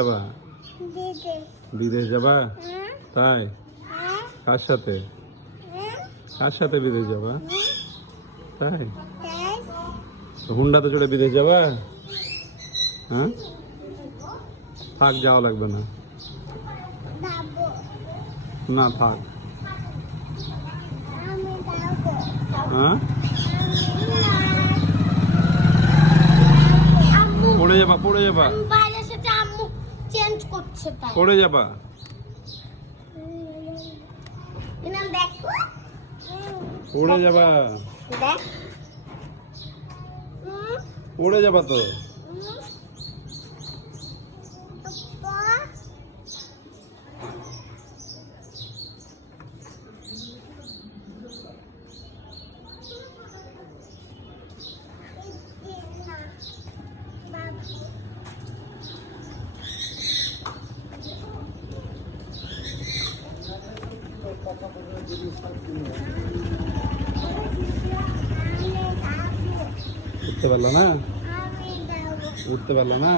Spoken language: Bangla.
যাবা? বিদেশ যাবা? তাই? কার সাথে? কার সাথে বিদেশ যাবা? তাই? হুন্ডাতে চড়ে বিদেশ যাবা? হ্যাঁ, থাক, যাওয়া লাগবে না। না থাক। হ্যাঁ, পড়ে যাবা, পড়ে যাবা, পড়ে যাবা। পড়ে যাবা, পড়ে যাবা তো। উঠতে পারলো না, উঠতে পারলো না।